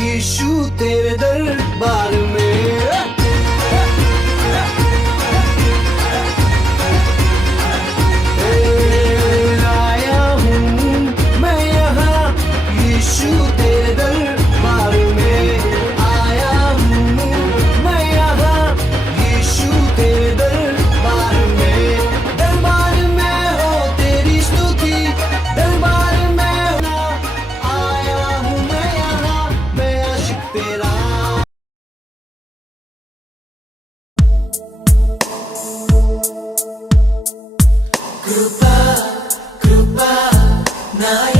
यीशु तेरे दरबार కృప కృప నాయ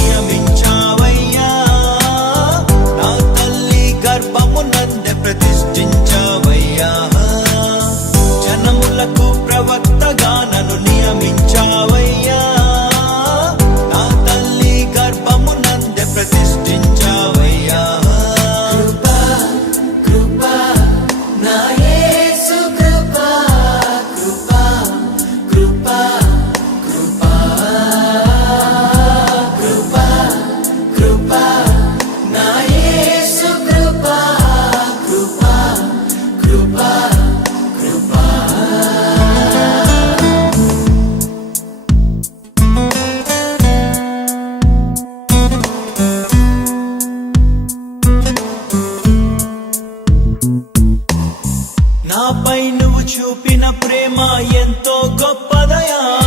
ప్రేమ ఎంతో గొప్పదయా?